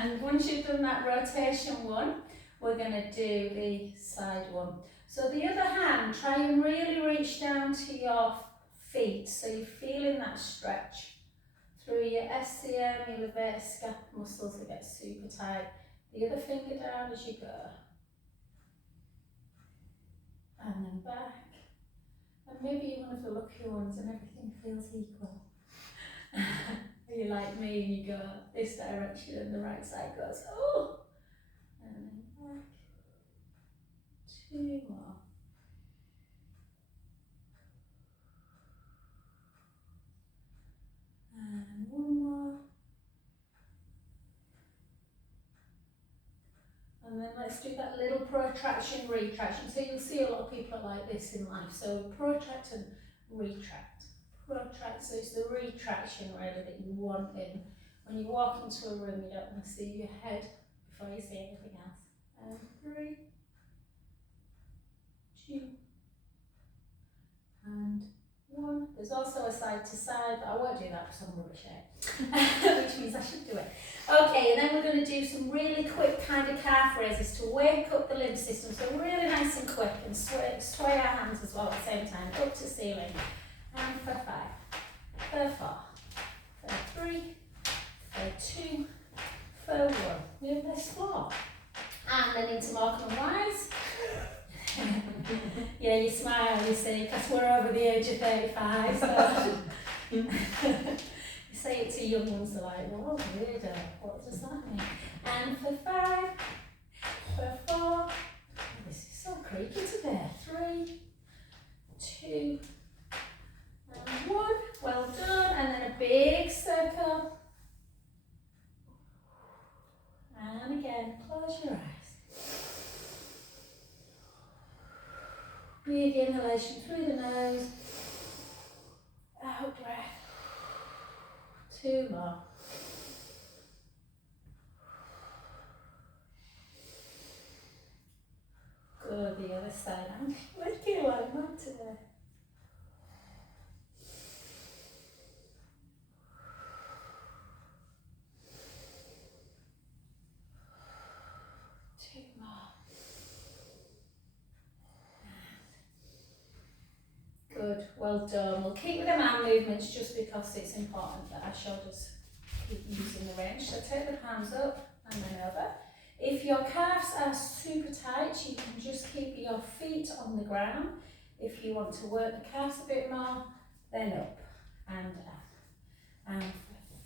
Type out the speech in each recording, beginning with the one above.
And once you've done that rotation one, we're going to do the side one. So the other hand, try and really reach down to your feet, so you're feeling that stretch through your SCM, your levator scap muscles that get super tight. The other finger down as you go. And then back. And maybe you're one of the lucky ones and everything feels equal. Or you're like me and you go this direction and the right side goes, oh! And then back. 2 more. And 1 more. And then let's do that little protraction, retraction. So you'll see a lot of people are like this in life. So protract and retract. Protract, so it's the retraction really that you want in. When you walk into a room, you don't want to see your head before you see anything else. And 3, 2, and 1. There's also a side to side, but I won't do that because I'm rubbish at it, which means I should do it. Okay, and then we're going to do some really quick kind of calf raises to wake up the lymph system. So really nice and quick, and sway our hands as well at the same time, up to ceiling. And for 5, for 4, for 3, for 2, for 1. Move this 4. And then into Morecambe and Wise. Yeah, you smile, you see, because we're over the age of 35, so you say it to young ones, they're like, well, weirdo, what does that mean? And for 5, for 4, this is so creaky today, 3, 2, and 1, well done, and then a big circle, and again, close your eyes. Big inhalation through the nose, out breath, 2 more. Good, the other side, I'm working like mad today. 2 more. Good, well done. We'll keep with the hand movements just because it's important that our shoulders keep using the range. So take the palms up and then over. If your calves are super tight, you can just keep your feet on the ground. If you want to work the calves a bit more, then up and down. And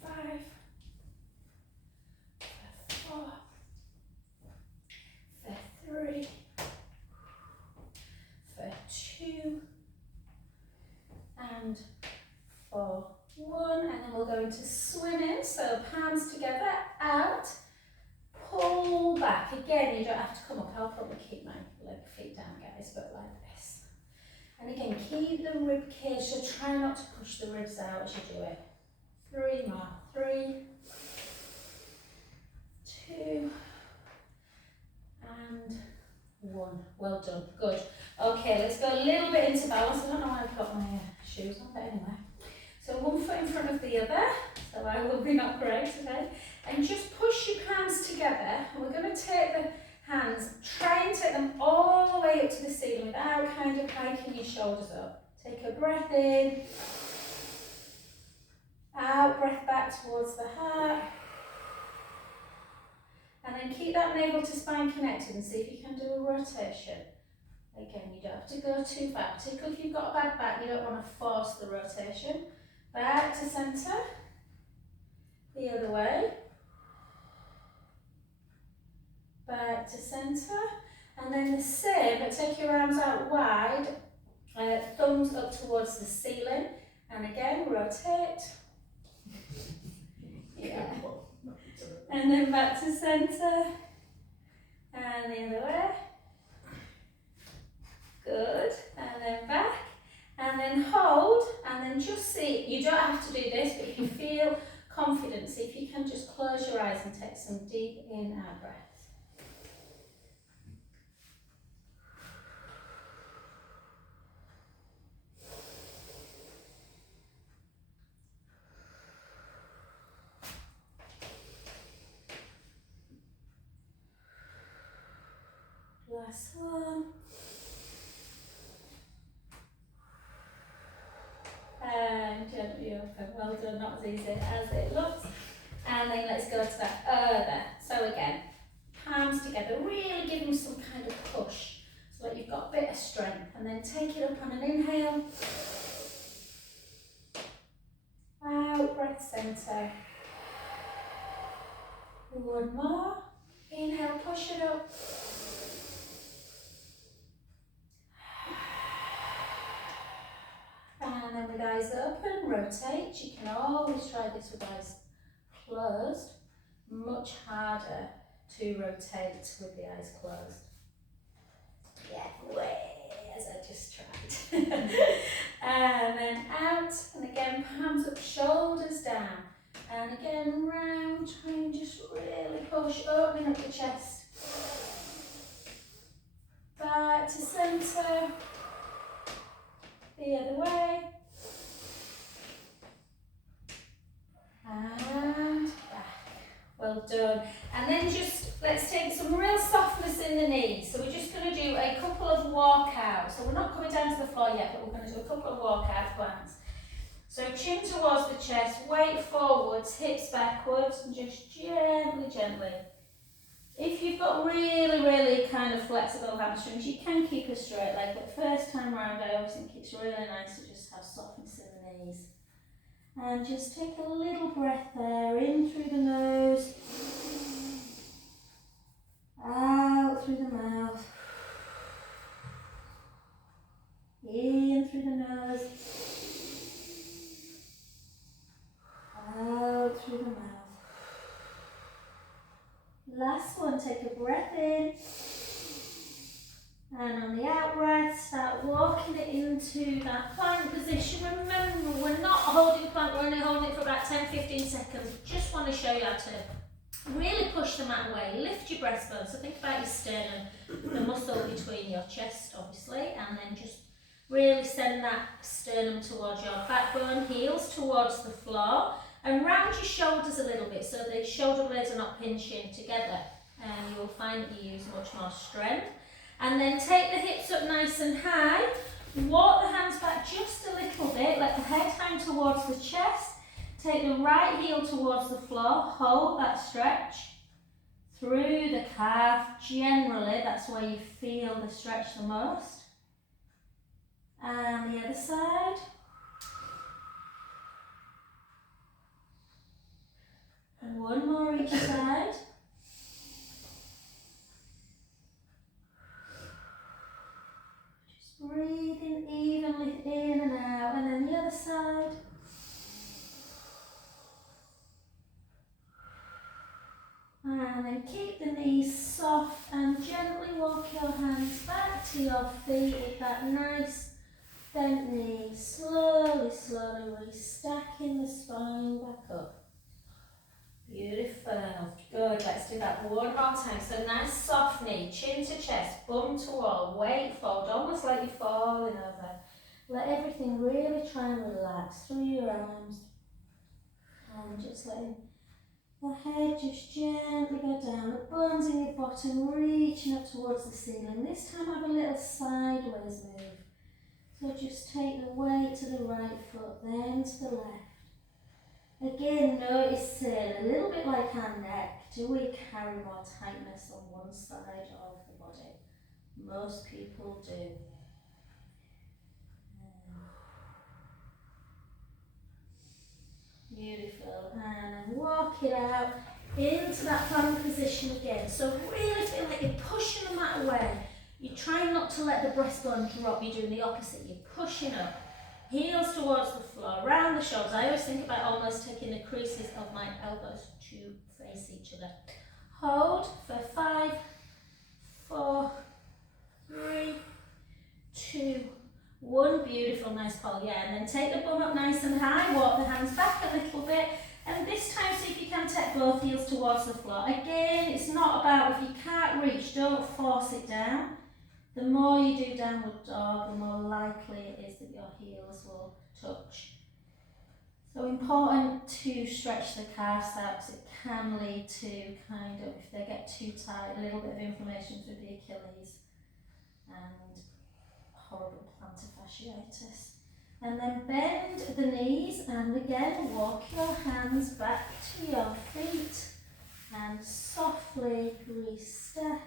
for 5, for 4, for 3, for 2, and for 1, and then we'll go into swimming, so palms together, out, pull back. Again, you don't have to come up, I'll probably keep my feet down, guys, but like this. And again, keep the rib cage, so try not to push the ribs out as you do it. 3 more, 3, 2, and 1. Well done, good. Okay, let's go a little bit into balance. I don't know why I've got my shoes on, but anyway. So 1 foot in front of the other, so I will be not great today. And just push your palms together. And we're going to take the hands, try and take them all the way up to the ceiling without kind of hiking your shoulders up. Take a breath in, out, breath back towards the heart. And then keep that navel to spine connected and see if you can do a rotation. Again, you don't have to go too far, particularly if you've got a bad back, you don't want to force the rotation. Back to centre, the other way, back to centre, and then the same, but take your arms out wide, thumbs up towards the ceiling, and again, rotate. Yeah. And then back to centre, and the other way. Good, and then back, and then hold, and then just see, you don't have to do this, but if you feel confident, see if you can just close your eyes and take some deep in out breaths. Last one. And gently open. Well done, not as easy as it looks. And then let's go to that other. So again, palms together, really give them some kind of push so that you've got a bit of strength. And then take it up on an inhale. Out, breath centre. One more. Inhale, push it up. And then with eyes open, rotate. You can always try this with eyes closed. Much harder to rotate with the eyes closed. Yeah, way as I just tried. And then out, and again, palms up, shoulders down. And again, round, try and just really push, opening up the chest. Back to centre. The other way. And back. Well done. And then just, let's take some real softness in the knees. So we're just going to do a couple of walkouts. So we're not coming down to the floor yet, but we're going to do a couple of walkout plans. So chin towards the chest, weight forwards, hips backwards, and just gently, gently. If you've got really kind of flexible hamstrings, you can keep a straight leg, but first time round I always think it's really nice to just have softness in the knees. And just take a little breath there, in through the nose, out through the mouth, in through the nose, out through the mouth. Last one, take a breath in, and on the out breath, start walking it into that plank position. Remember, we're not holding plank, we're only holding it for about 10-15 seconds. Just want to show you how to really push the mat away, lift your breastbone. So think about your sternum, the muscle between your chest, obviously, and then just really send that sternum towards your backbone, heels towards the floor. And round your shoulders a little bit so the shoulder blades are not pinching together, and you will find that you use much more strength. And then take the hips up nice and high, walk the hands back just a little bit, let the head hang towards the chest, take the right heel towards the floor, hold that stretch through the calf. Generally that's where you feel the stretch the most. And the other side. One more each side. Just breathing evenly in and out, and then the other side. And then keep the knees soft and gently walk your hands back to your feet with that nice bent knee. Slowly, restacking the spine back up. Beautiful, good, let's do that one more time. So nice soft knee, chin to chest, bum to wall, weight forward, almost like you're falling over. Let everything really try and relax through your arms. And just letting the head just gently go down, the bones in your bottom reaching up towards the ceiling. This time have a little sideways move. So just take the weight to the right foot, then to the left. Again, notice a little bit like our neck, do we carry more tightness on one side of the body? Most people do. Beautiful, and then walk it out into that plank position again. So really feel like you're pushing the mat away. You're trying not to let the breastbone drop, you're doing the opposite, you're pushing up. Heels towards the floor, round the shoulders. I always think about almost taking the creases of my elbows to face each other. Hold for 5, 4, 3, 2, 1. Beautiful, nice pull. Yeah, and then take the bum up nice and high, walk the hands back a little bit, and this time see if you can take both heels towards the floor. Again, it's not about, if you can't reach, don't force it down. The more you do downward dog, the more likely it is that your heels will touch. So important to stretch the calves out, because it can lead to kind of, if they get too tight, a little bit of inflammation through the Achilles. and horrible plantar fasciitis. And then bend the knees and again walk your hands back to your feet and softly restack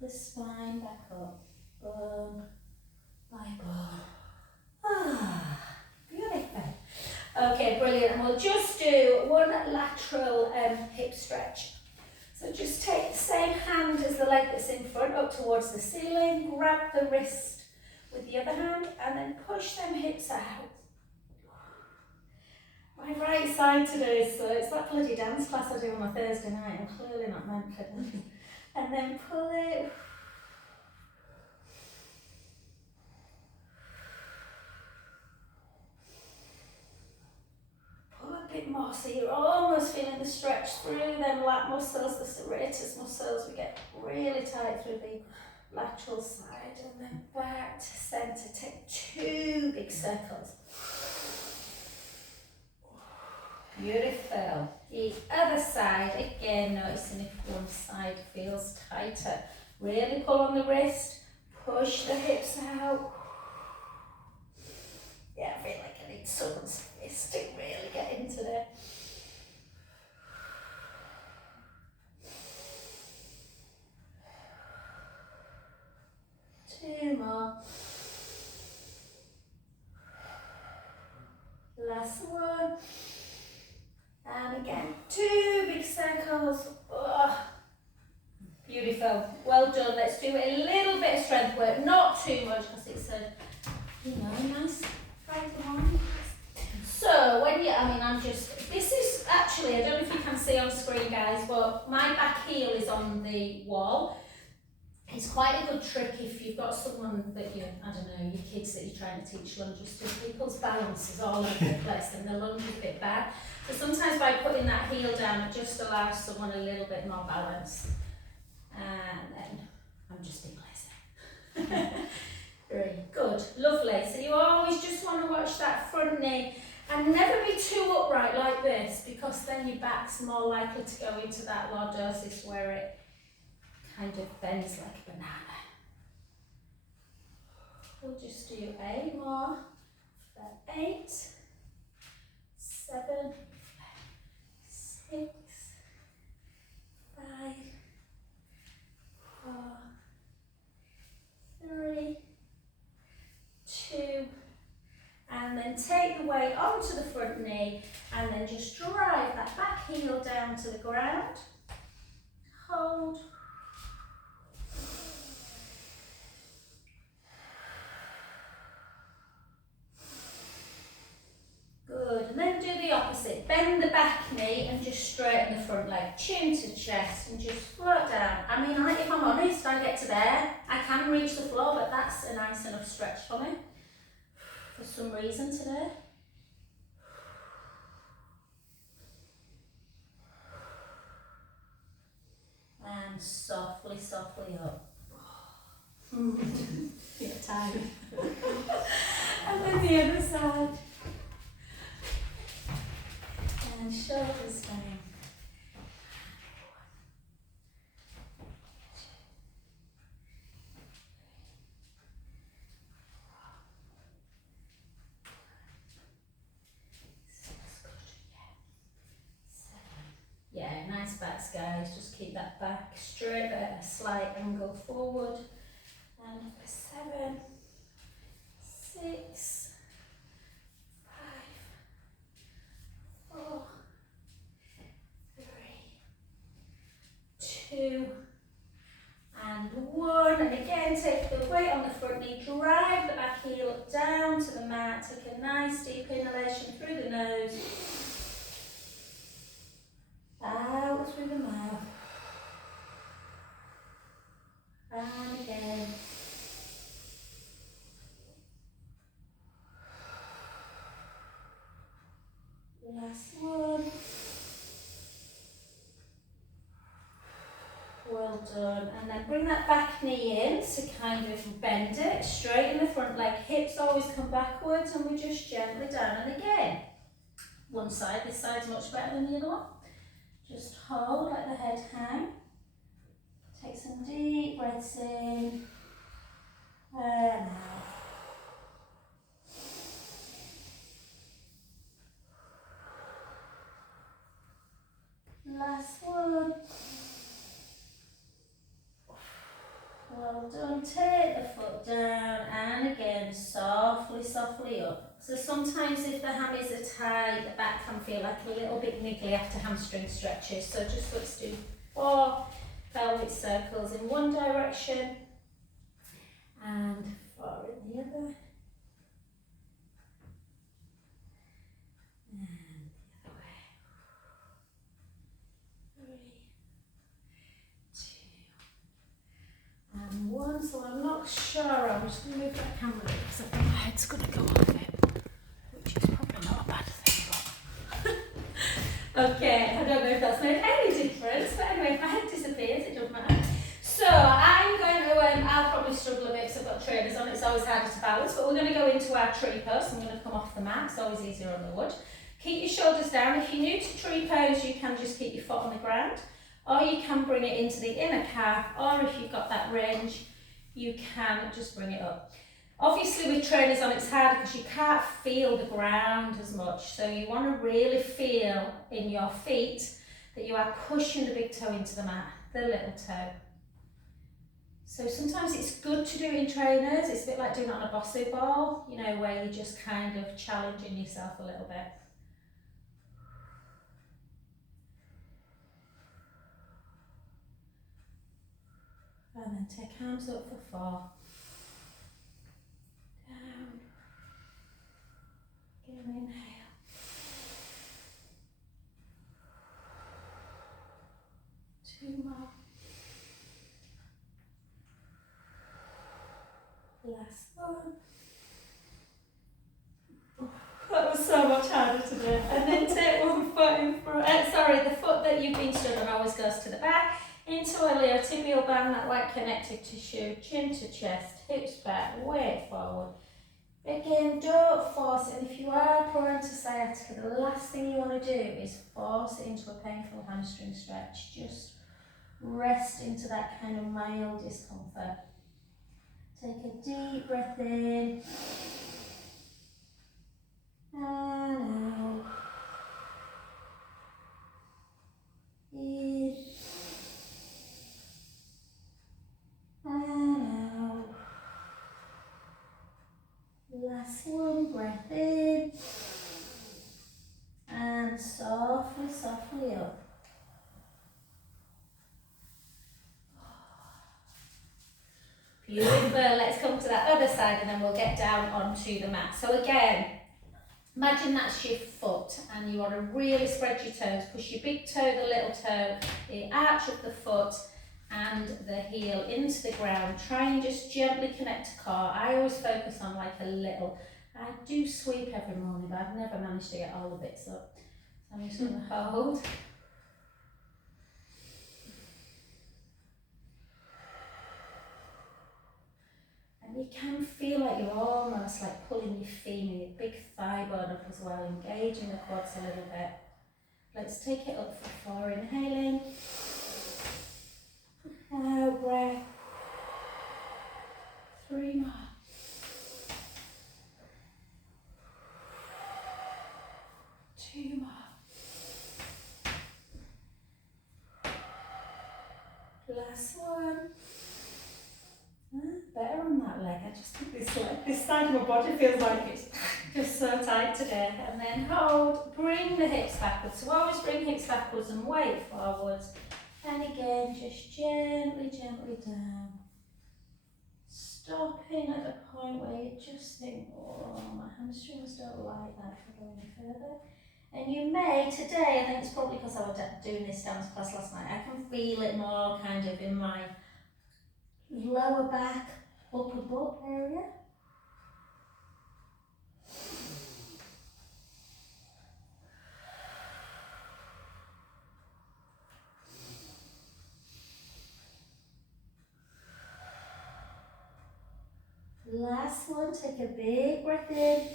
the spine back up, bone by bone. Ah, beautiful. Okay, brilliant. And we'll just do one lateral hip stretch. So just take the same hand as the leg that's in front up towards the ceiling, grab the wrist with the other hand and then push them hips out. My right side today, so it's that bloody dance class I do on a Thursday night. I'm clearly not meant for this. And then pull it. Pull a bit more so you're almost feeling the stretch through them lat muscles, the serratus muscles. We get really tight through the lateral side and then back to centre. Take 2 big circles. Beautiful. The other side, again, noticing if one side feels tighter. Really pull on the wrist, push the hips out. Yeah, I feel like I need someone's fist to really get into there. Two more. Last one. And again, 2 big circles. Oh, beautiful. Well done. Let's do a little bit of strength work. Not too much because it's a, nice Friday morning. So when this is actually, I don't know if you can see on screen guys, but my back heel is on the wall. It's quite a good trick if you've got someone that your kids that you're trying to teach lunges to. People's balance is all over the place and the lunge is a bit bad. So sometimes by putting that heel down, it just allows someone a little bit more balance. And then I'm just being lazy. Very good, lovely. So you always just want to watch that front knee and never be too upright like this because then your back's more likely to go into that lordosis where it kind of bends like a banana. We'll just do 8 more. 8, 7, 6, 5, 4, 3, 2, and then take the weight onto the front knee and then just drive that back heel down to the ground. Hold. Good, and then do the opposite. Bend the back knee and just straighten the front leg, chin to chest and just float down. If I'm honest, I get to there. I can reach the floor, but that's a nice enough stretch for me. For some reason today. And softly, softly up. Feel tired. And then the other side. And shoulders down. Yeah, nice backs guys, just keep that back straight at a slight angle forward. And for 7, 6, 5, 4, 3, 2, and 1. And again, take the weight on the front knee, drive the back heel down to the mat, take a nice deep inhalation through the nose. Out through the mouth. And again. Last one. Well done. And then bring that back knee in to kind of bend it, straighten the front leg, hips always come backwards, and we just gently down. And again, one side, this side's much better than the other one. Just hold, let the head hang. Take some deep breaths in And out. Last one. Well done. Take the foot down and again softly, softly up. So sometimes if the hammies are tight, the back can feel like a little bit niggly after hamstring stretches. So just let's do 4 pelvic circles in one direction and 4 in the other. And the other way. 3, 2, and 1. So I'm not sure. I'm just going to move that camera because I think my head's going to go off it, which is probably not a bad thing. But okay, I don't know if that's made any difference, but anyway, if my head disappears, it doesn't matter. So I'm going to, I'll probably struggle a bit because I've got trainers on, it's always harder to balance, but we're going to go into our tree pose. I'm going to come off the mat, it's always easier on the wood. Keep your shoulders down. If you're new to tree pose, you can just keep your foot on the ground, or you can bring it into the inner calf, or if you've got that range, you can just bring it up. Obviously with trainers on it's hard because you can't feel the ground as much, so you want to really feel in your feet that you are pushing the big toe into the mat, the little toe. So sometimes it's good to do it in trainers, it's a bit like doing it on a bossy ball, you know, where you're just kind of challenging yourself a little bit. And then take arms up for 4. Down. Again, inhale. 2 more. Last one. That was so much harder to do. And then take one foot in front. The foot that you've been stood on always goes to the back. Into a iliotibial band, that white connective tissue, chin to chest, hips back, weight forward. Again, don't force it. And if you are prone to sciatica, the last thing you want to do is force it into a painful hamstring stretch. Just rest into that kind of mild discomfort. Take a deep breath in. And out. In. And out. Last one, breath in. And softly, softly up. Beautiful. Let's come to that other side and then we'll get down onto the mat. So again, imagine that's your foot and you want to really spread your toes. Push your big toe, the little toe, the arch of the foot and the heel into the ground. Try and just gently connect to core. I always focus on like a little, I do sweep every morning, but I've never managed to get all the bits up. So I'm just going to hold. And you can feel like you're almost like pulling your femur, your big thigh bone up as well, engaging the quads a little bit. Let's take it up for 4, inhaling. Out, breath. 3 more. 2 more. Last one. Better on that leg. I just think this side of my body feels like it's just so tight today. And then hold, bring the hips backwards. So always bring hips backwards and weight forwards. And again, just gently, gently down. Stopping at the point where you just think, oh, my hamstrings don't like that if I go any further. And you may, today, I think it's probably because I was doing this dance class last night, I can feel it more kind of in my lower back, upper butt area. Last one, take a big breath in.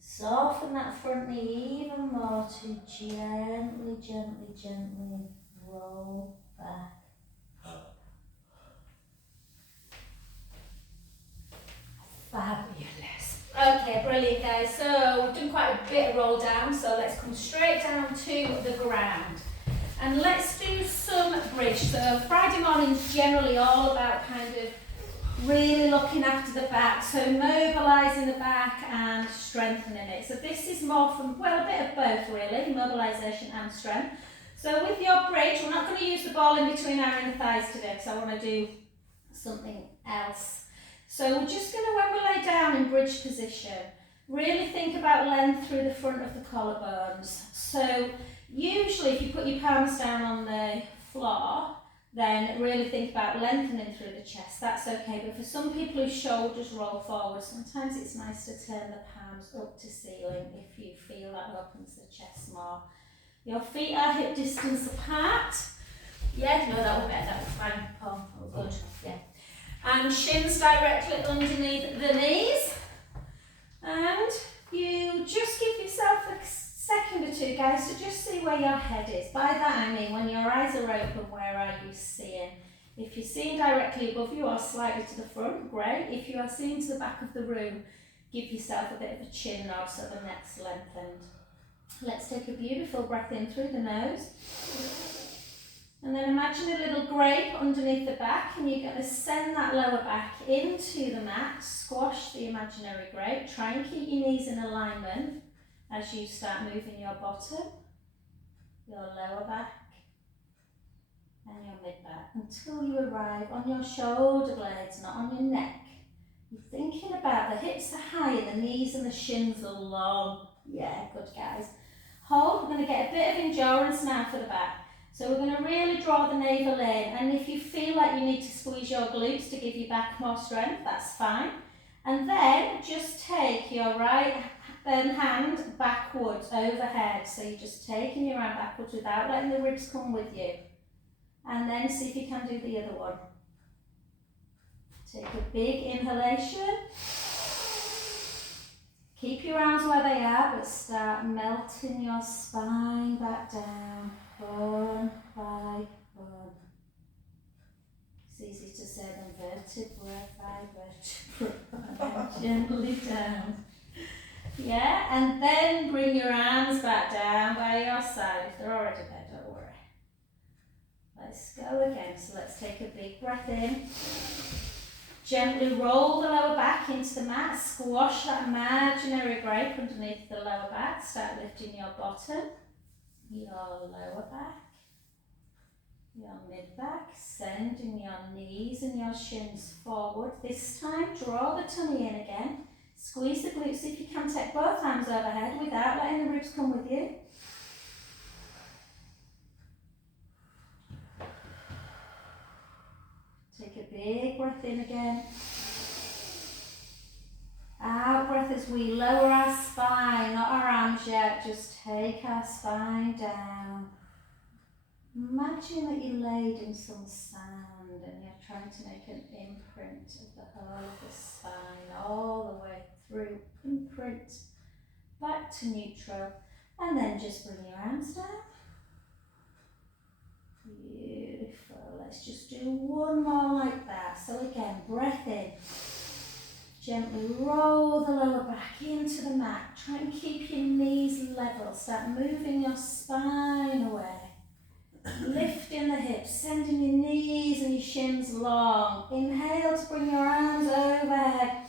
Soften that front knee even more to gently, gently, gently roll back up. Fabulous. Okay, brilliant guys. So we've done quite a bit of roll down, so let's come straight down to the ground. And let's do some bridge. So Friday morning's generally all about kind of really looking after the back. So mobilising the back and strengthening it. So this is more from, well, a bit of both really, mobilisation and strength. So with your bridge, we're not going to use the ball in between our inner thighs today because I want to do something else. So we're just going to, when we lay down in bridge position, really think about length through the front of the collarbones. So usually if you put your palms down on the floor, then really think about lengthening through the chest. That's okay, but for some people whose shoulders roll forward, sometimes it's nice to turn the palms up to ceiling if you feel that opens the chest more. Your feet are hip distance apart. Yeah, no, that will be better. That was fine, Paul. That was good. Yeah. And shins directly underneath the knees. And you just give yourself a second or two, guys, to just see where your head is. By that I mean when your eyes are open, where are you seeing? If you're seeing directly above you or slightly to the front, great. If you are seeing to the back of the room, give yourself a bit of a chin nod so the neck's lengthened. Let's take a beautiful breath in through the nose. And then imagine a little grape underneath the back, and you're going to send that lower back into the mat, squash the imaginary grape. Try and keep your knees in alignment as you start moving your bottom, your lower back, and your mid back until you arrive on your shoulder blades, not on your neck. You're thinking about the hips are high and the knees and the shins are long. Yeah, good guys. Hold, we're going to get a bit of endurance now for the back. So we're going to really draw the navel in, and if you feel like you need to squeeze your glutes to give your back more strength, that's fine. And then just take your right hand backwards overhead. So you're just taking your hand backwards without letting the ribs come with you. And then see if you can do the other one. Take a big inhalation. Keep your arms where they are, but start melting your spine back down, bone by bone. It's easy to say than vertebra by vertebra, gently down. Yeah, and then bring your arms back down by your side. If they're already there, don't worry. Let's go again. So let's take a big breath in. Gently roll the lower back into the mat, squash that imaginary grape underneath the lower back, start lifting your bottom, your lower back, your mid back, sending your knees and your shins forward. This time draw the tummy in again, squeeze the glutes if you can, take both hands overhead without letting the ribs come with you. Take a big breath in again. Out breath as we lower our spine, not our arms yet, just take our spine down. Imagine that you laid in some sand and you're trying to make an imprint of the whole of the spine all the way through. Imprint back to neutral, and then just bring your arms down. Beautiful. Let's just do one more like that. So again, breath in. Gently roll the lower back into the mat. Try and keep your knees level. Start moving your spine away. Lifting the hips, sending your knees and your shins long. Inhale to bring your arms overhead.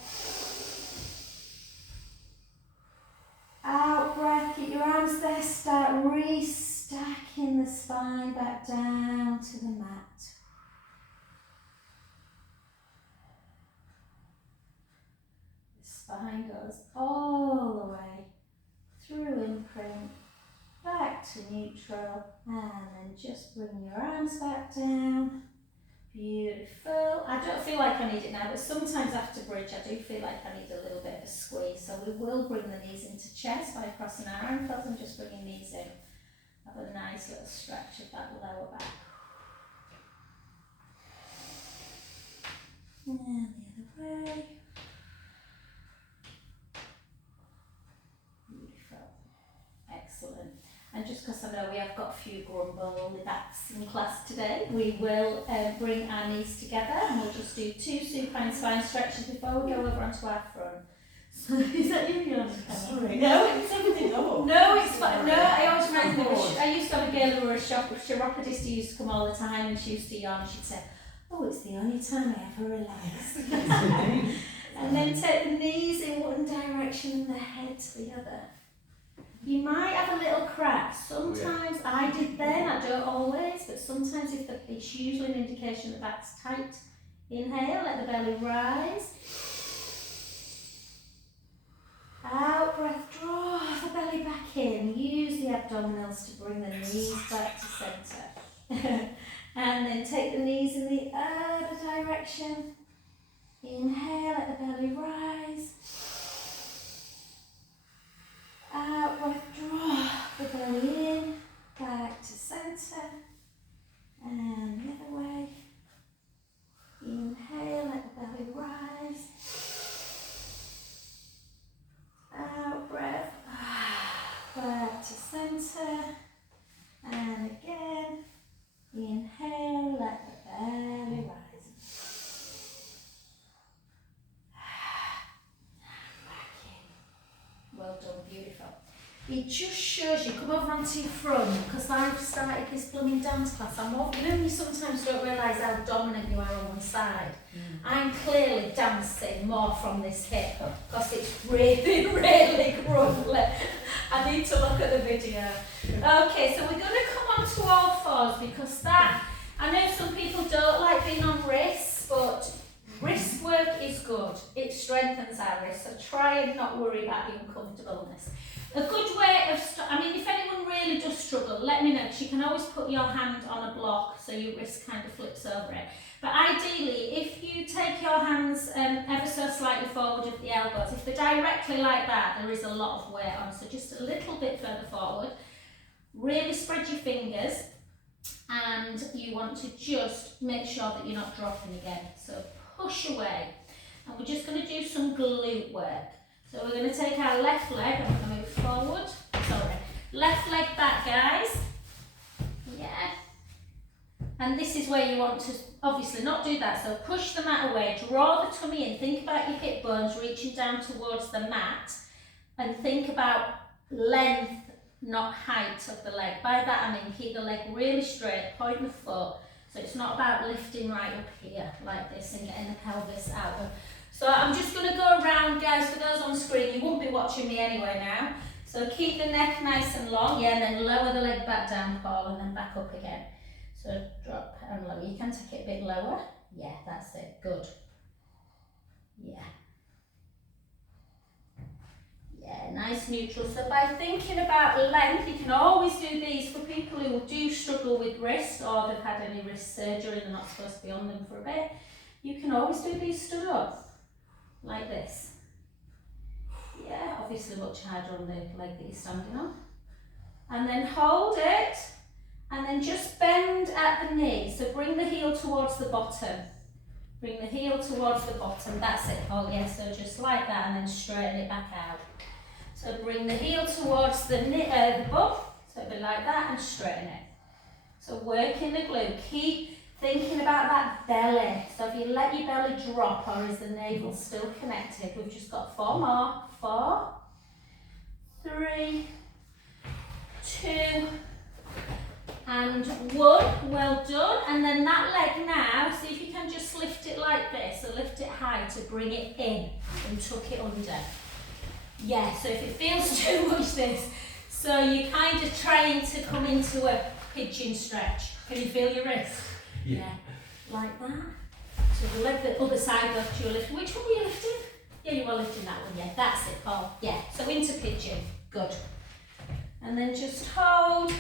Out breath, keep your arms there. Start restacking the spine back down to the mat. The spine goes all the way through imprint, back to neutral, and then just bring your arms back down. Beautiful. I don't feel like I need it now, but sometimes after bridge I do feel like I need a little bit of a squeeze. So we will bring the knees into chest by crossing our ankles and just bringing knees in. Have a nice little stretch of that lower back. And the other way. Beautiful. Excellent. And just because I know we have I've got a few grumble with that's in class today. We will bring our knees together and we'll just do 2 supine spine stretches before we go over onto our front. So, is that you, Jan? Sorry. No, it's everything up. No, it's fine. No, I always remind me I used to have a girl who was a chiropodist who used to come all the time and she used to yawn and she'd say, oh, it's the only time I ever relax. And then take the knees in one direction and the head to the other. You might have a little crack. Sometimes I did then, I don't always, but sometimes it's usually an indication that that's tight. Inhale, let the belly rise. Out breath, draw the belly back in. Use the abdominals to bring the knees back to centre. And then take the knees in the other direction. Inhale, let the belly rise. Out breath, draw the belly in, back to centre. And the other way. Inhale, let the belly rise. Out breath, back to centre. And again. Inhale, let the belly rise. Back in. Well done, beautiful. It just shows you, come over onto your front, because I've started this blooming dance class. You sometimes don't realise how dominant you are on one side. I'm clearly dancing more from this hip, because it's really, really grumbly. I need to look at the video. Okay, so we're going to come onto all fours, because I know some people don't like being on wrists, but wrist work is good. It strengthens our wrists, so try and not worry about the uncomfortableness. A good way of, if anyone really does struggle, let me know, because you can always put your hand on a block so your wrist kind of flips over it. But ideally, if you take your hands ever so slightly forward of the elbows, if they're directly like that, there is a lot of weight on, so just a little bit further forward. Really spread your fingers, and you want to just make sure that you're not dropping again. So push away, and we're just going to do some glute work. So we're going to take our left leg, and we're going to move forward. Sorry, left leg back, guys. Yeah. And this is where you want to obviously not do that. So push the mat away, draw the tummy in, think about your hip bones reaching down towards the mat, and think about length, not height of the leg. By that I mean keep the leg really straight, point the foot. So it's not about lifting right up here like this and getting the pelvis out. So I'm just going to go around, guys, for those on screen, you won't be watching me anyway now. So keep the neck nice and long, yeah, and then lower the leg back down, Paul, and then back up again. So drop and lower. You can take it a bit lower. Yeah, that's it. Good. Yeah. Yeah, nice neutral. So by thinking about length, you can always do these for people who do struggle with wrists or they've had any wrist surgery and they're not supposed to be on them for a bit. You can always do these stood up, like this. Yeah, obviously much harder on the leg that you're standing on. And then hold it, and then just bend at the knee. So bring the heel towards the bottom. Bring the heel towards the bottom, that's it. Oh yeah, so just like that, and then straighten it back out. So bring the heel towards the bum, so it'll be like that, and straighten it. So working the glute, keep thinking about that belly. So if you let your belly drop, or is the navel still connected? We've just got 4 more. 4, 3, 2, and 1. Well done. And then that leg now, see if you can just lift it like this, so lift it high to bring it in and tuck it under. Yeah, so if it feels too much this, so you're kind of trying to come into a pigeon stretch. Can you feel your wrist? Yeah. Like that. So the leg, the other side that you're lifting. Which one were you lifting? Yeah, you were lifting that one, yeah. That's it, Paul. Yeah, so into pigeon. Good. And then just hold.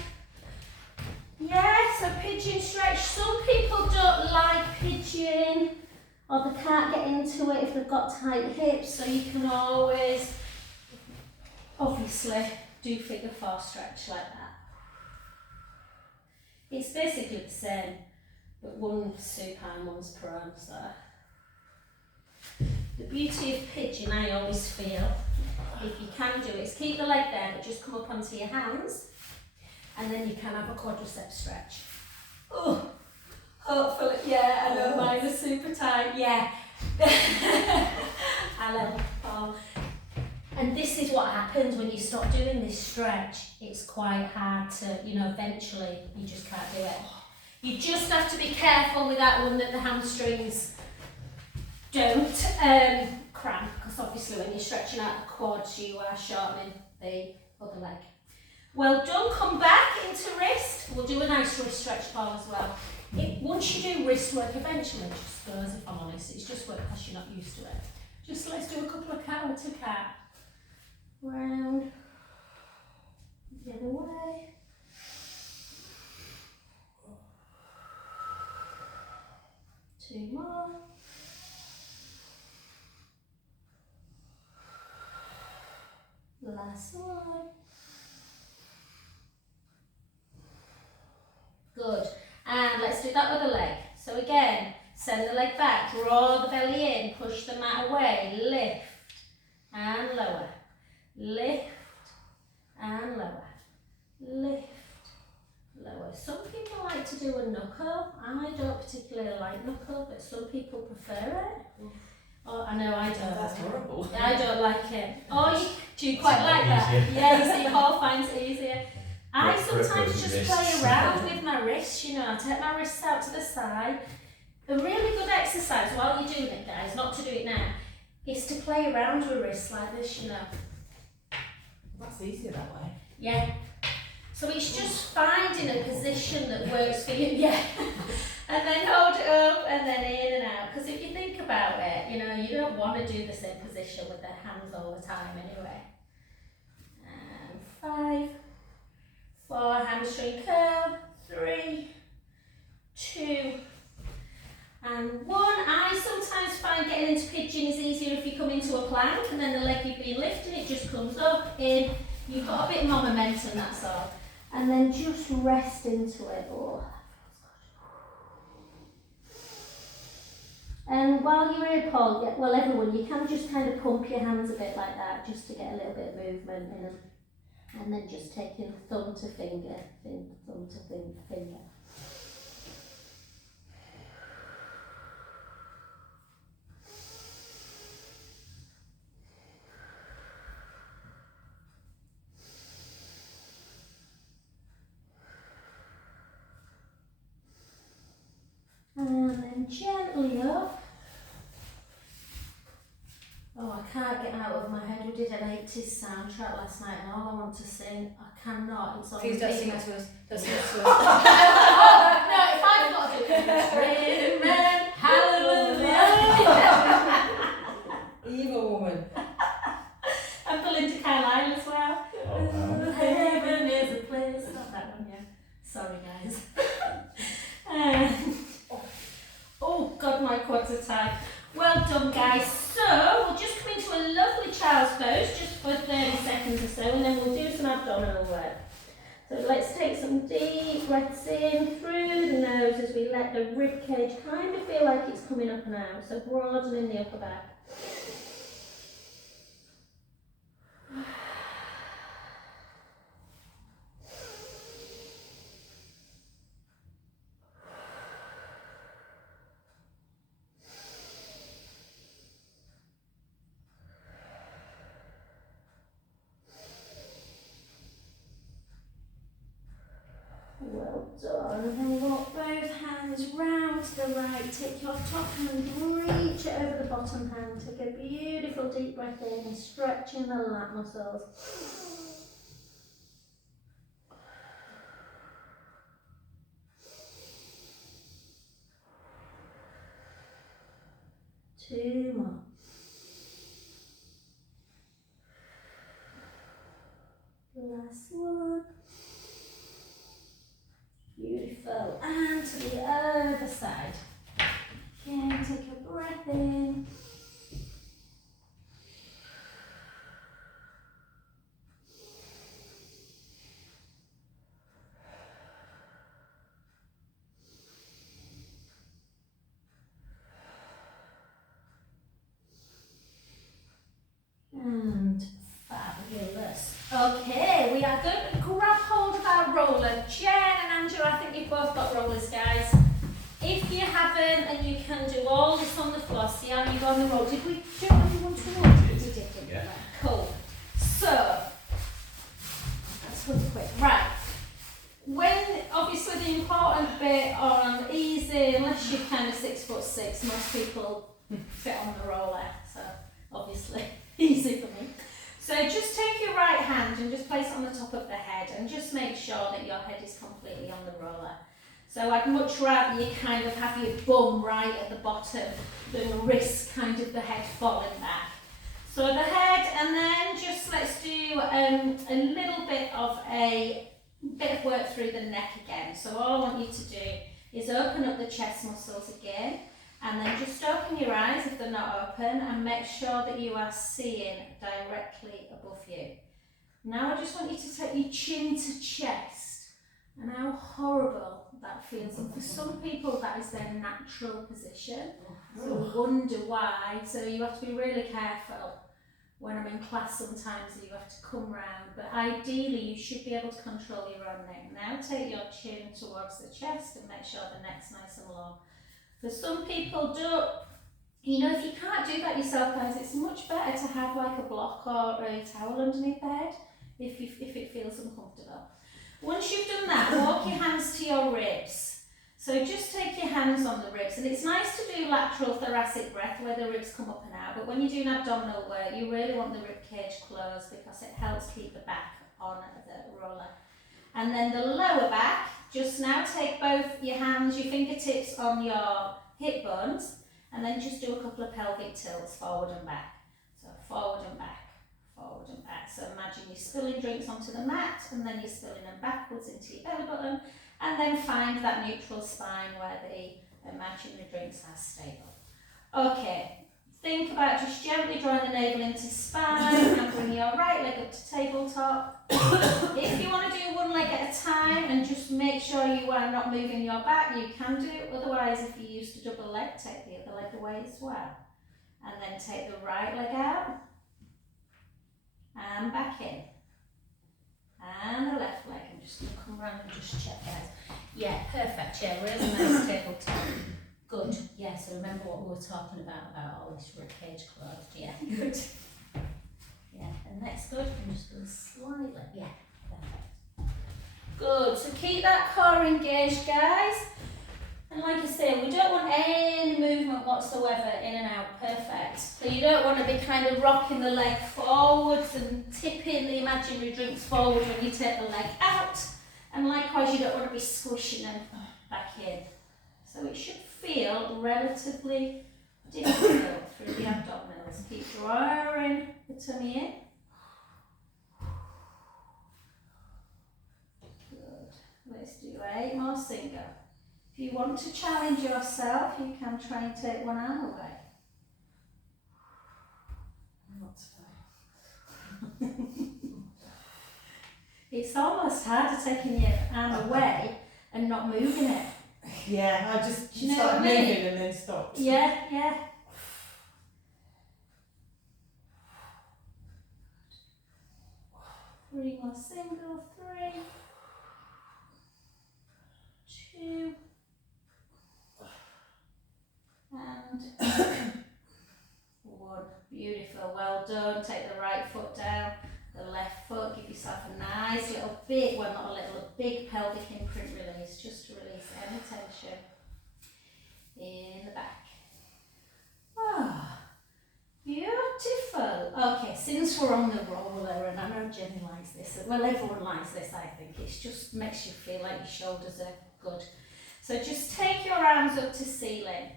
Yeah, so pigeon stretch. Some people don't like pigeon, or they can't get into it if they've got tight hips, so you can always obviously do figure 4 stretch like that. It's basically the same, but one's supine, one's prone, so. The beauty of pigeon, I always feel, if you can do it, is keep the leg there, but just come up onto your hands. and then you can have a quadricep stretch. Oh, hopefully, yeah, I know mine is super tight, yeah. Hello, Paul. And this is what happens when you stop doing this stretch. It's quite hard to, you know, eventually you just can't do it. You just have to be careful with that one that the hamstrings don't cramp, because obviously when you're stretching out the quads you are shortening the other leg. Well done, come back into wrist. We'll do a nice wrist stretch, Paul, as well. Once you do wrist work, eventually it just goes, if I'm honest. It's just work because you're not used to it. Just let's do a couple of cat to cat. Round, the other way. Two more. Last one. Good. And let's do that with the leg. So again, send the leg back, draw the belly in, push the mat away, lift and lower. Lift and lower. Lift, lower. Some people like to do a knuckle. I don't particularly like knuckle, but some people prefer it. Oh, I know I don't. That's horrible. I don't like it. Oh, do you quite like that? Yeah, you see, Paul finds it easier. I sometimes just play around with my wrists, you know, I take my wrists out to the side. A really good exercise while you're doing it, guys, not to do it now, is to play around with wrists like this, you know. That's easier that way. Yeah. So it's just finding a position that works for you, yeah. And then hold it up and then in and out. Because if you think about it, you know, you don't want to do the same position with the hands all the time anyway. And 5, 4, hamstring curl, 3, 2, and 1. I sometimes find getting into pigeon is easier if you come into a plank and then the leg you've been lifting, it just comes up, in. You've got a bit more momentum, that's all. And then just rest into it. Oh, and while you're here, Paul, yeah, well, everyone, you can just kind of pump your hands a bit like that, just to get a little bit of movement in them. And then just taking thumb to finger, thumb to finger. And then gently up. Oh, I can't get out of my head. We did an 80s soundtrack last night and all I want to sing, I cannot. It's on Please don't sing it to us. Don't sing it to us. Oh, no, if I've got to do it. Amen. Hallelujah. Evil woman. And Belinda Carlisle as well. Oh, no. Heaven is a place. Not that one, yeah. Sorry, guys. Oh, God, my quads are tight. Well done, guys. So, we'll just come into a lovely child's pose just for 30 seconds or so, and then we'll do some abdominal work. So let's take some deep breaths in through the nose as we let the rib cage kind of feel like it's coming up and out. So broadening the upper back. Well done. And then walk both hands round to the right. Take your top hand, reach it over the bottom hand. Take a beautiful deep breath in and stretching the lat muscles. Two more. Last one. Beautiful. And to the other side. Again, take a breath in. And fabulous. Okay, we are going to grab hold of our roller both got rollers, guys. If you haven't, and you can do all this on the floor, see how you go on the roll. Did we do everyone to one? We did, didn't we? Yeah. Cool. So, that's really quick. Right. When, obviously the important bit on easy, unless you're kind of 6'6", most people fit on the roller, so obviously easy for me. So just take your right hand and just place it on the top of the head and just make sure that your head is completely on the roller. So I'd much rather you kind of have your bum right at the bottom than risk kind of the head falling back. So the head, and then just let's do a little bit of work through the neck again. So all I want you to do is open up the chest muscles again, and then just open your eyes if they're not open, and make sure that you are seeing directly above you. Now I just want you to take your chin to chest, and how horrible that feels. And for some people that is their natural position, so I wonder why. So you have to be really careful. When I'm in class sometimes you have to come round, but ideally you should be able to control your own neck. Now take your chin towards the chest and make sure the neck's nice and long. For some people, if you can't do that yourself, guys, it's much better to have like a block or a towel underneath the head if it feels uncomfortable. Once you've done that, walk your hands to your ribs. So just take your hands on the ribs, and it's nice to do lateral thoracic breath where the ribs come up and out, but when you're doing abdominal work, you really want the rib cage closed because it helps keep the back on the roller. And then the lower back, just now take both your hands, your fingertips on your hip bones, and then just do a couple of pelvic tilts forward and back. So forward and back, forward and back. So imagine you're spilling drinks onto the mat, and then you're spilling them backwards into your belly button, and then find that neutral spine where the imaginary drinks are stable. Okay, think about just gently drawing the navel into spine and bring your right leg up to tabletop. If you want to do one leg at a time and just make sure you are not moving your back, you can do it. Otherwise, if you used a double leg, take the other leg away as well. And then take the right leg out and back in. And the left leg. I'm just going to come around and just check, guys. Yeah, perfect. Yeah, really nice tabletop. Good. Yeah, so remember what we were talking about all this rib cage closed. Yeah, good. Yeah, and that's good. I'm just going to slightly. Yeah, perfect. Good. So keep that core engaged, guys. And like I say, we don't want any movement whatsoever in and out. Perfect. So you don't want to be kind of rocking the leg forwards and tipping the imaginary drinks forward when you take the leg out. And likewise, you don't want to be squishing them back in. So it should feel relatively difficult through the abdominals. Keep drawing the tummy in. Good. Let's do 8 more single. If you want to challenge yourself, you can try and take one arm away. Not today. It's almost harder taking your arm away and not moving it. Yeah, I just Do you know started what I mean? moving and then stopped. Yeah. 3 more single, 3, 2, and 1. Beautiful, well done. Take the right foot down, the left foot, give yourself a nice little big, well not a little, a big pelvic imprint release, just to release any tension in the back. Ah, beautiful. Okay, since we're on the roller, and I know Jenny likes this, well everyone likes this I think, it just makes you feel like your shoulders are good. So just take your arms up to ceiling.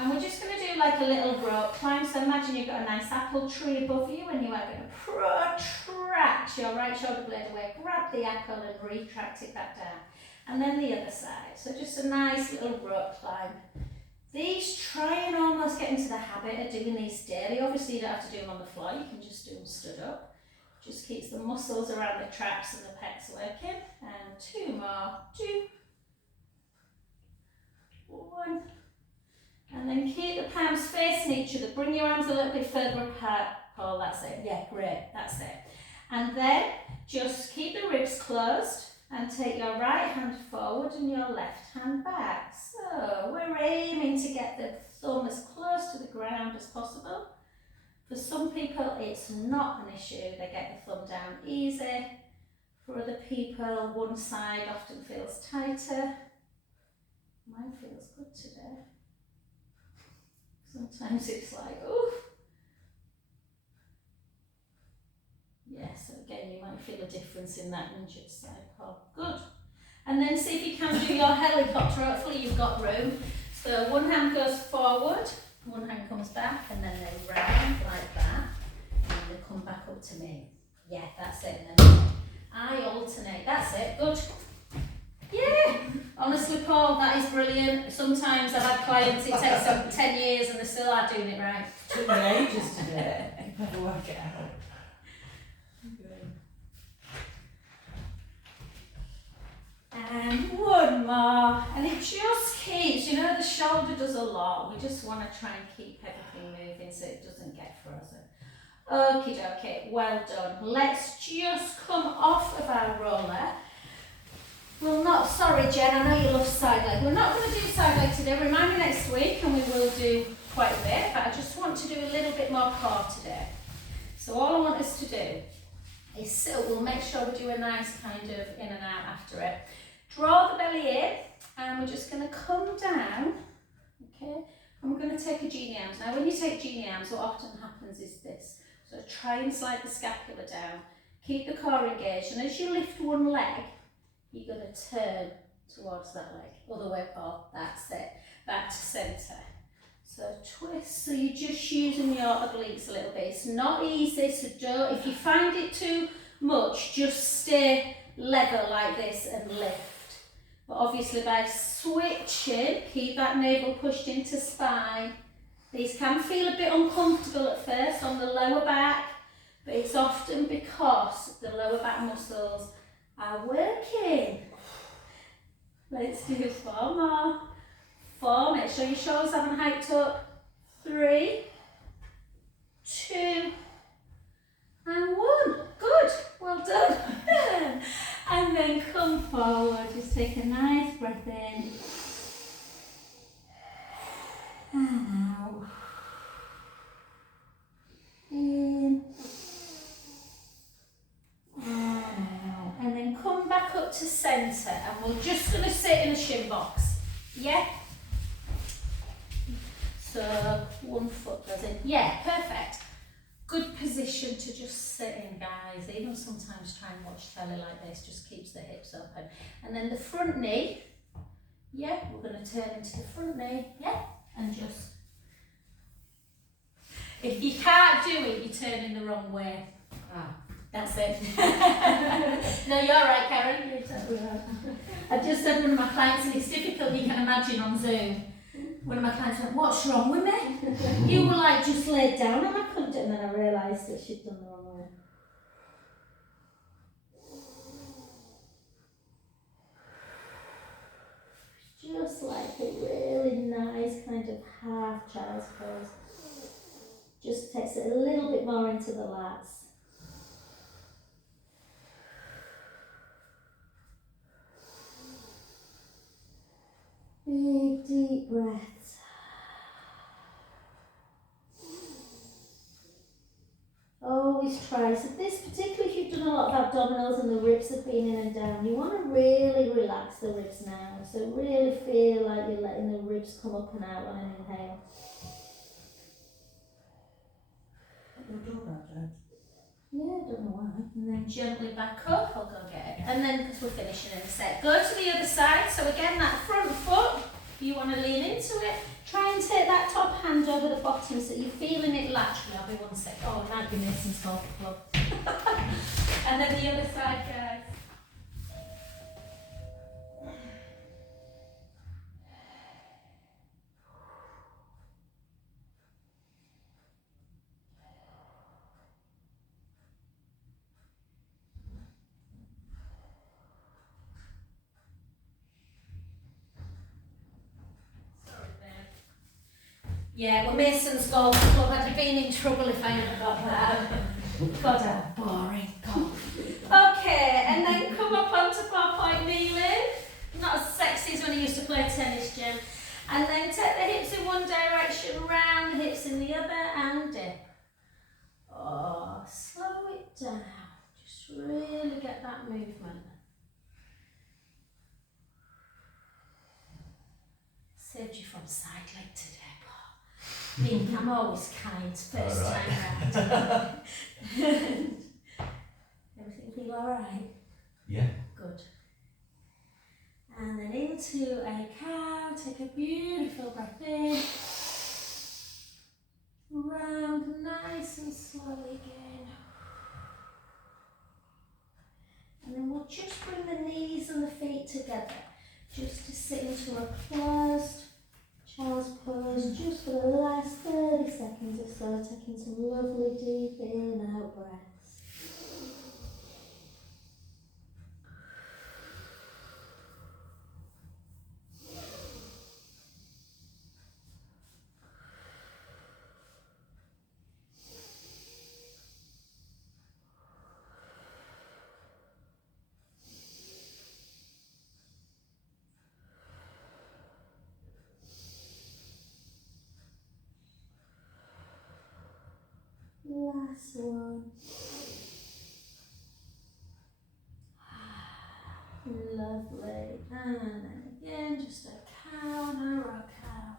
And we're just going to do like a little rope climb. So imagine you've got a nice apple tree above you, and you are going to protract your right shoulder blade away, grab the apple and retract it back down. And then the other side. So just a nice little rope climb. These, try and almost get into the habit of doing these daily. Obviously you don't have to do them on the floor, you can just do them stood up. Just keeps the muscles around the traps and the pecs working. And 2 more, 2, 1. And then keep the palms facing each other. Bring your arms a little bit further apart. Oh, that's it. Yeah, great. That's it. And then just keep the ribs closed. And take your right hand forward and your left hand back. So we're aiming to get the thumb as close to the ground as possible. For some people it's not an issue, they get the thumb down easy. For other people, one side often feels tighter. Mine feels good today. Sometimes it's like, oof. Yeah, so again, you might feel a difference in that injured side part. Good. And then see if you can do your helicopter. Hopefully you've got room. So one hand goes forward, one hand comes back, and then they round like that. And they come back up to me. Yeah, that's it. And then I alternate. That's it. Good. Yeah. Honestly, Paul, that is brilliant. Sometimes I've had clients, it takes them 10 years and they still aren't doing it right. Took me ages to do it. I could never work it out. And one more, and it just keeps, you know, the shoulder does a lot. We just want to try and keep everything moving so it doesn't get frozen. Okie dokie, well done. Let's just come off of our roller. Well, not, sorry Jen, I know you love side leg. We're not going to do side leg today. Remind me next week and we will do quite a bit, but I just want to do a little bit more core today. So all I want us to do is sit, we'll make sure we do a nice kind of in and out after it. Draw the belly in, and we're just going to come down, okay? And we're going to take a genie arms. Now when you take genie arms, what often happens is this. So try and slide the scapula down, keep the core engaged, and as you lift one leg, you're going to turn towards that leg. Other way, Paul, that's it. Back to centre. So twist, so you're just using your obliques a little bit. It's not easy, so don't, if you find it too much, just stay level like this and lift. But obviously by switching, keep that navel pushed into spine. These can feel a bit uncomfortable at first on the lower back, but it's often because the lower back muscles are working. Let's do 4 more. 4, make sure your shoulders haven't hiked up. 3, 2, and 1. Good, well done. And then come forward, just take a nice breath in. And out. In. And out. And then come back up to centre, and we're just going to sit in a shin box. Yeah? So one foot goes in. Yeah, perfect. Good position to just sit in, guys. Even sometimes try and watch telly like this, just keeps the hips open. And then the front knee, yeah, we're going to turn into the front knee, yeah, and just. If you can't do it, you're turning the wrong way. Ah, that's it. No, you're right, Karen. You're totally right. I've just had one of my clients, and it's difficult, you can imagine, on Zoom. One of my clients went, "What's wrong with me?" You were like just laid down and I couldn't do it, and then I realised that she'd done the wrong way. Just like a really nice kind of half child's pose. Just takes it a little bit more into the lats. Big deep breaths. Always try. So this, particularly if you've done a lot of abdominals and the ribs have been in and down, you want to really relax the ribs now. So really feel like you're letting the ribs come up and out on an inhale. What your door out, Jen? Yeah, I don't know why. And then gently back up, I'll go get it. And then, because we're finishing in a sec, go to the other side. So again, that front foot, you want to lean into it. Try and take that top hand over the bottom so you're feeling it laterally. I'll be one sec. Oh, it might be Mason's golf club. And then the other side, guys. Yeah, well, Mason's golf club, I'd have been in trouble if I hadn't got that. God, how boring golf. Okay, and then come up onto 4.1. saved you from side leg today, but I'm always kind, first time round. Everything feel alright? Yeah. Good. And then into a cow, take a beautiful breath in. Round nice and slowly again. And then we'll just bring the knees and the feet together, just to sit into a closed, child's pose, just for the last 30 seconds or so, taking some lovely deep in and out breaths. Last one. Lovely. And then again, just a cow, narrow cow,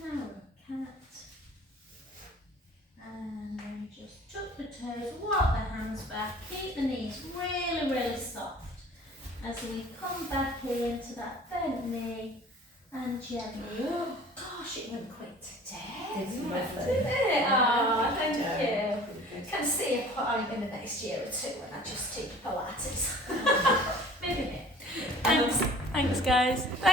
narrow cat. And then just tuck the toes, walk the hands back, keep the knees really, really soft as we come back into that bent knee and gently. Oh gosh, it went quick today. It's Didn't lovely. it? Oh, thank Yeah. you. Can see a point in the next year or two when I just teach Pilates. Maybe a bit. Thanks guys.